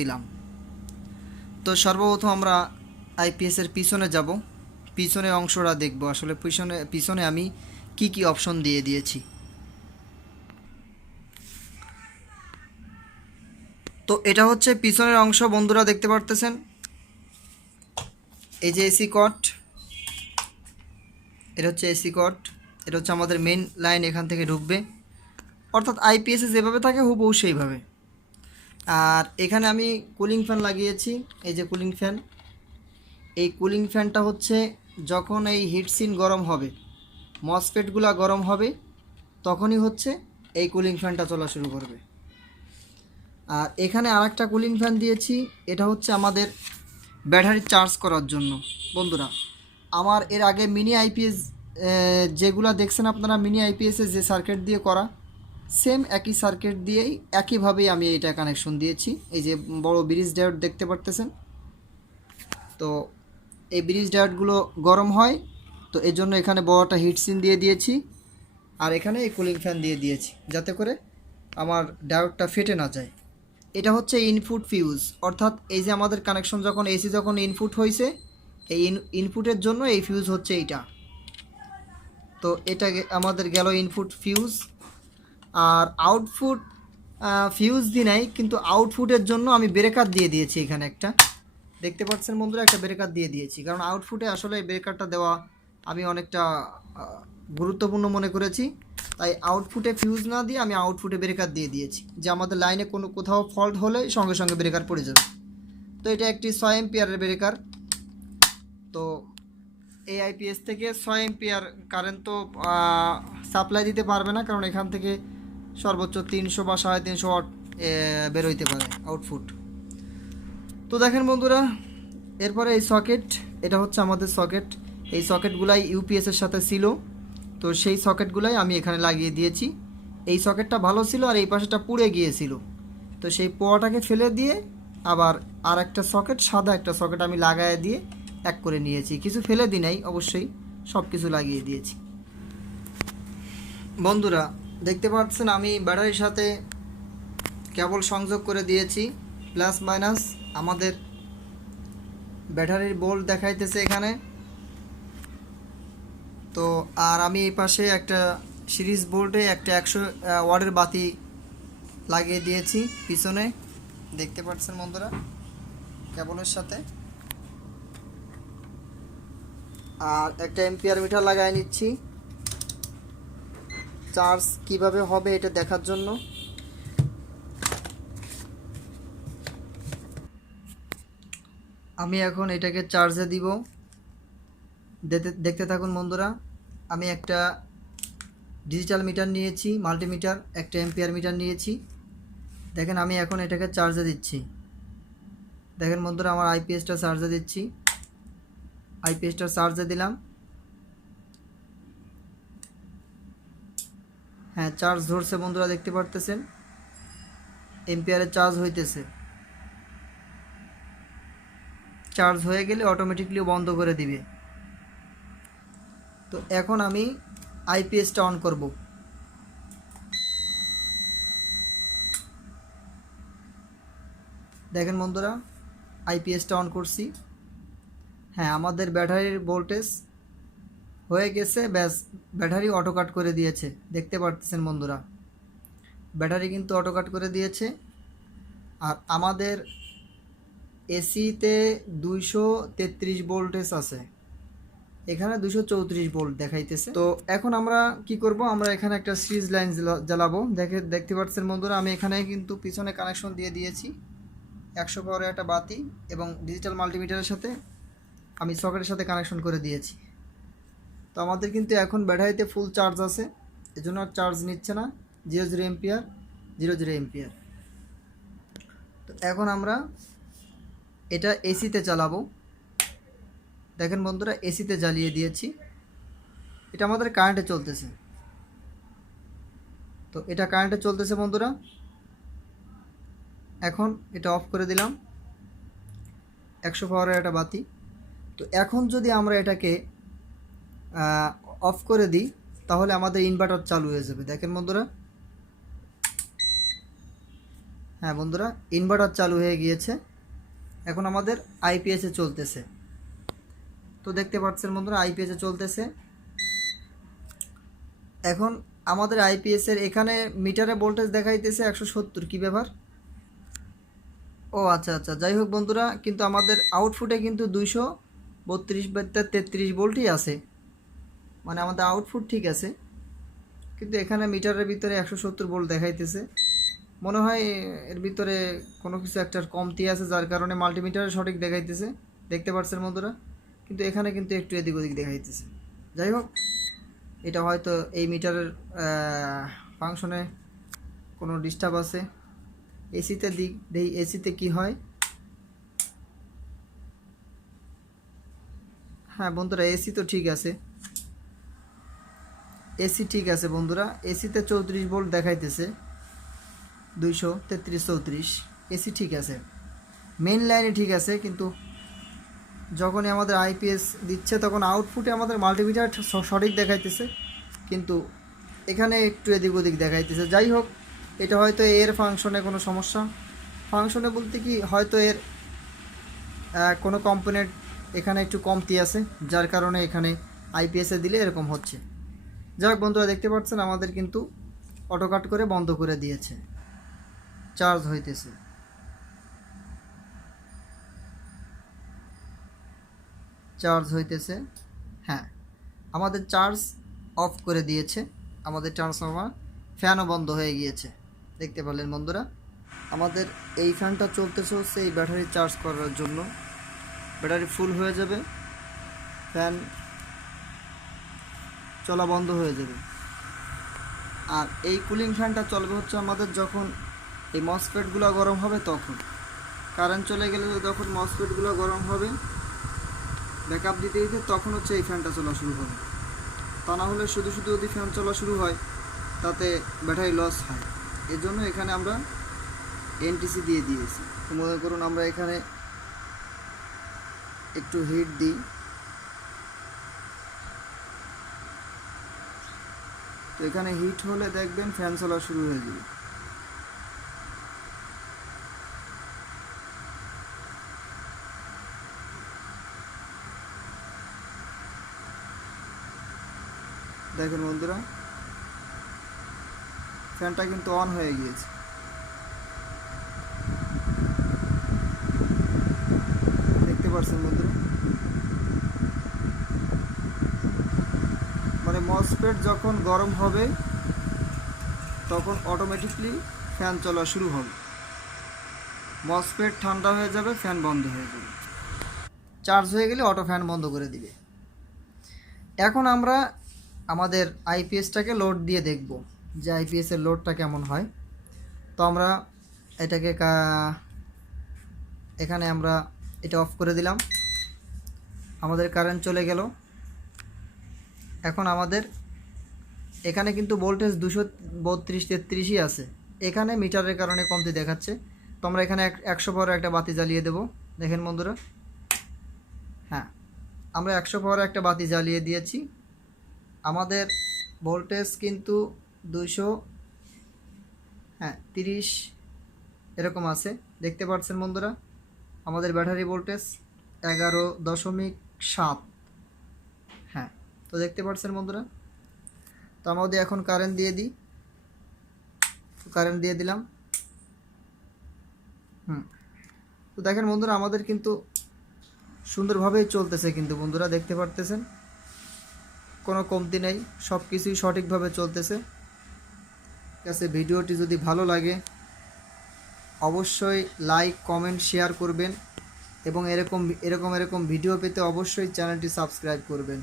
দিলাম। তো সর্বপ্রথম আমরা আইপিএসের পিছনে যাব, পিছনের অংশটা দেখব আসলে পিছনে আমি কি কি অপশন দিয়ে দিয়েছি। তো এটা হচ্ছে পিছনের অংশ বন্ধুরা, দেখতে পারতেছেন এই যে এসি কট, এটা হচ্ছে এসি কট, এটা হচ্ছে আমাদের মেন লাইন, এখান থেকে ঢুকবে, অর্থাৎ আইপিএসে যেভাবে থাকে হুবহু সেইভাবে। আর এখানে আমি কুলিং ফ্যান লাগিয়েছি, এই যে কুলিং ফ্যান। এই কুলিং ফ্যানটা হচ্ছে যখন এই হিটসিন গরম হবে, মসফেটগুলো গরম হবে, তখনই হচ্ছে এই কুলিং ফ্যানটা চলা শুরু করবে। আর এখানে আরেকটা কুলিং ফ্যান দিয়েছি, এটা হচ্ছে আমাদের ব্যাটারি চার্জ করার জন্য। বন্ধুরা, আমার এর আগে মিনি আইপিএস যেগুলো দেখছেন আপনারা, মিনি আইপিএসে যে সার্কিট দিয়ে করা, সেম একই সার্কিট দিয়েই একইভাবেই আমি এটা কানেকশন দিয়েছি। এই যে বড় ব্রিজ ডায়োড দেখতে পারতেছেন, তো এই ব্রিজ ডায়োডগুলো গরম হয়, তো এই জন্য এখানে বড়টা হিটসিন দিয়ে দিয়েছি, আর এখানে এই কুলিং ফ্যান দিয়ে দিয়েছি যাতে করে আমার ডায়োডটা ফেটে না যায়। এটা হচ্ছে ইনপুট ফিউজ, অর্থাৎ এই যে আমাদের কানেকশন যখন এসি যখন ইনপুট হয়েছে, এই ইনপুটের জন্য এই ফিউজ হচ্ছে এইটা। তো এটা আমাদের গেল ইনপুট ফিউজ। আর আউটপুট ফিউজ দিই নাই, কিন্তু আউটপুটের জন্য আমি ব্রেকার দিয়ে দিয়েছি এখানে একটা, দেখতে পাচ্ছেন বন্ধুরা, একটা ব্রেকার দিয়ে দিয়েছি, কারণ আউটপুটে আসলে এই ব্রেকারটা দেওয়া আমি অনেকটা গুরুত্বপূর্ণ মনে করেছি। তাই আউটপুটে ফিউজ না দিয়ে আমি আউটপুটে ব্রেকার দিয়ে দিয়েছি, যে আমাদের লাইনে কোথাও ফল্ট হলে সঙ্গে সঙ্গে ব্রেকার পড়ে যাবে। তো এটা একটি 6 এম্পিয়ারের ব্রেকার। তো এই আইপিএস থেকে 6 এম্পিয়ার কারেন্ট তো সাপ্লাই দিতে পারবে না, কারণ এখান থেকে সর্বোচ্চ 300 বা 350 ওয়াট বেরোইতে পারে আউটপুট। তো দেখেন বন্ধুরা, এরপরে এই সকেট, এটা হচ্ছে আমাদের সকেট। এই সকেটগুলাই ইউপিএসের সাথে ছিল, তো সেই সকেটগুলাই আমি এখানে লাগিয়ে দিয়েছি। এই সকেটটা ভালো ছিল আর এই পাশেটা পুড়ে গিয়েছিল, তো সেই পোয়াটাকে ফেলে দিয়ে আবার আর একটা সকেট, সাদা একটা সকেট আমি লাগাই দিয়ে এক করে নিয়েছি। কিছু ফেলে দিই নাই অবশ্যই, সব কিছু লাগিয়ে দিয়েছি। বন্ধুরা দেখতে পাচ্ছেন আমি ব্যাটারির সাথে কেবল সংযোগ করে দিয়েছি, প্লাস মাইনাস আমাদের ব্যাটারির বোল্ট দেখাইতেছে এখানে। তো আর আমি এই পাশে একটা সিরিজ বোল্টে একটা 100 ওয়াটের বাতি লাগিয়ে দিয়েছি পিছনে, দেখতে পাচ্ছেন বন্ধুরা কেবলের সাথে। আর একটা এম্পিয়ার মিটার লাগাই নিচ্ছি চার্জ কিভাবে হবে এটা দেখার জন্য। আমি এখন এটাকে চার্জে দিব, দেখতে থাকুন বন্ধুরা। আমি একটা ডিজিটাল মিটার নিয়েছি, মাল্টিমিটার, একটা এম্পিয়ার মিটার নিয়েছি। দেখেন আমি এখন এটাকে চার্জে দিচ্ছি। দেখেন বন্ধুরা, আমার আইপিএসটা চার্জে দিচ্ছি, আইপিএসটা চার্জে দিলাম। হ্যাঁ, চার্জ ধরছে বন্ধুরা, দেখতে পারতেছেন এম্পিয়ারে চার্জ হইতেছে। চার্জ হয়ে গেলে অটোমেটিকলি বন্ধ করে দিবে। তো এখন আমি আইপিএসটা অন করব। দেখেন বন্ধুরা, আইপিএসটা অন করছি। হ্যাঁ, আমাদের ব্যাটারির ভোল্টেজ হয়ে গেছে, ব্যাস ব্যাটারি অটো কাট করে দিয়েছে, দেখতে পাচ্ছেন বন্ধুরা, ব্যাটারি কিন্তু অটো কাট করে দিয়েছে। আর আমাদের এসিতে 233 ভোল্টেজ আছে, এখানে 234 ভোল্ট দেখাইতেছে। তো এখন আমরা কি করব, আমরা এখানে একটা সিরিজ লাইন জ্বালাবো। দেখতে পাচ্ছেন বন্ধুরা, আমি এখানে কিন্তু পিছনে কানেকশন দিয়ে দিয়েছি 100 পাওয়ারের একটা বাতি, এবং ডিজিটাল মাল্টিমিটারের সাথে আমি সকেটের সাথে কানেকশন করে দিয়েছি। তো আমাদের কিন্তু এখন ব্যাটারিতে ফুল চার্জ আছে, এজন্য আর চার্জ নিচ্ছে না, 00 এম্পিয়ার, 00 এম্পিয়ার। তো এখন আমরা এটা এসিতে চালাবো। দেখেন বন্ধুরা, এসিতে জ্বালিয়ে দিয়েছি, এটা আমাদের কারেন্টে চলতেছে। তো এটা কারেন্টে চলতেছে বন্ধুরা, এখন এটা অফ করে দিলাম, 100 পাওয়ারের একটা বাতি। তো এখন যদি আমরা এটাকে অফ করে দিই, তাহলে আমাদের ইনভার্টার চালু হয়ে যাবে। দেখেন বন্ধুরা, হ্যাঁ বন্ধুরা, ইনভার্টার চালু হয়ে গিয়েছে, এখন আমাদের আইপিএসে চলতেছে। তো দেখতে পাচ্ছেন বন্ধুরা, আইপিএসে চলতেছে। এখন আমাদের আইপিএসের এখানে মিটারে ভোল্টেজ দেখাইতেছে 170। কী ব্যাপার? ও আচ্ছা আচ্ছা, যাই হোক বন্ধুরা, কিন্তু আমাদের আউটপুটে কিন্তু 232/33 ভোল্টই আছে, মানে আমাদের আউটপুট ঠিক আছে, কিন্তু এখানে মিটারের ভিতরে 170 ভোল্ট দেখাইতেছে। মনে হয় এর ভিতরে কোনো কিছু একটা কমতি আছে, যার কারণে মাল্টিমিটারে সঠিক দেখাইতেছে, দেখতে পাচ্ছেন বন্ধুরা, কিন্তু এখানে কিন্তু একটু এদিক ওদিক দেখাইতেছে। যাই হোক, এটা হয়তো এই মিটারের ফাংশনে কোনো ডিস্টার্ব আছে। এসিতে দেই এসিতে কি হয়। হ্যাঁ বন্ধুরা, এসি তো ঠিক আছে, এসি ঠিক আছে বন্ধুরা, এসিতে 34 ভোল্ট দেখাইতেছে, 233/34। এসি ঠিক আছে, মেইন লাইনে ঠিক আছে, কিন্তু যখনই আমাদের আইপিএস দিচ্ছে তখন আউটপুটে আমাদের মাল্টিমিটার সঠিক দেখাইতেছে, কিন্তু এখানে একটু এদিক ওদিক দেখাইতেছে। যাই হোক, এটা হয়তো এর ফাংশনে কোনো সমস্যা, ফাংশনে বলতে কি হয়তো এর কোনো কম্পোনেন্ট এখানে একটু কমতি আছে, যার কারণে এখানে আইপিএসে দিলে এরকম হচ্ছে। যাই হোক বন্ধুরা, দেখতে পাচ্ছেন আমাদের কিন্তু অটো কাট করে বন্ধ করে দিয়েছে, চার্জ হইতেছে। চার্জ হইতেছে, হ্যাঁ, আমাদের চার্জ অফ করে দিয়েছে, আমাদের ট্রান্সফরমার, ফ্যানও বন্ধ হয়ে গিয়েছে। দেখতে পারলেন বন্ধুরা, আমাদের এই ফ্যানটা চলতেছে হচ্ছে এই ব্যাটারি চার্জ করার জন্য, ব্যাটারি ফুল হয়ে যাবে, ফ্যান চলা বন্ধ হয়ে যাবে। আর এই কুলিং ফ্যানটা চলবে হচ্ছে আমাদের যখন এই মসফেটগুলো গরম হবে, তখন কারেন্ট চলে গেলে যখন মসফেটগুলো গরম হবে ব্যাকআপ দিতে দিতে, তখন হচ্ছে এই ফ্যানটা চলা শুরু হবে। তা না হলে শুধু শুধু যদি ফ্যান চলা শুরু হয় তাতে ব্যাটারি লস হয়। এর জন্য এখানে আমরা এনটিসি দিয়ে দিয়েছি। তো মনে করুন আমরা এখানে একটু হিট দিই, তো এখানে হিট হলে দেখবেন ফ্যান চলা শুরু হয়ে যাবে। দেখেন বন্ধুরা, ফ্যানটা কিন্তু অন হয়ে গিয়েছে। দেখতে পাচ্ছেন বন্ধুরা, মানে মসফেট যখন গরম হবে তখন অটোমেটিকলি ফ্যান চলা শুরু হবে, মসফেট ঠান্ডা হয়ে যাবে, ফ্যান বন্ধ হয়ে যাবে, চার্জ হয়ে গেলে অটো ফ্যান বন্ধ করে দিবে। এখন আমরা আমাদের আইপিএসটাকে লোড দিয়ে দেখব যে আইপিএসের লোডটা কেমন হয়। তো আমরা এটাকে এখানে আমরা এটা অফ করে দিলাম, আমাদের কারেন্ট চলে গেল। এখন আমাদের এখানে কিন্তু ভোল্টেজ 232/33ই আছে, এখানে মিটারের কারণে কমতি দেখাচ্ছে। তো আমরা এখানে 100 পাওয়ারের একটা বাতি জ্বালিয়ে দেব। দেখেন বন্ধুরা, হ্যাঁ, আমরা 100 পাওয়ারের একটা বাতি জ্বালিয়ে দিয়েছি। আমাদের ভোল্টেজ কিন্তু 230 এরকম আছে, দেখতে পাচ্ছেন বন্ধুরা। আমাদের ব্যাটারি ভোল্টেজ 11.7। হ্যাঁ, তো দেখতে পাচ্ছেন বন্ধুরা। তো আমাদের এখন কারেন্ট দিয়ে দিই, কারেন্ট দিয়ে দিলাম। তো দেখেন বন্ধুরা, আমাদের কিন্তু সুন্দরভাবেই চলতেছে, কিন্তু বন্ধুরা দেখতে পারতেছেন কোনো কমতি নেই, সব কিছুই সঠিকভাবে চলতেছে। কাছে ভিডিওটি যদি ভালো লাগে অবশ্যই লাইক, কমেন্ট, শেয়ার করবেন এবং এরকম ভিডিও পেতে অবশ্যই চ্যানেলটি সাবস্ক্রাইব করবেন।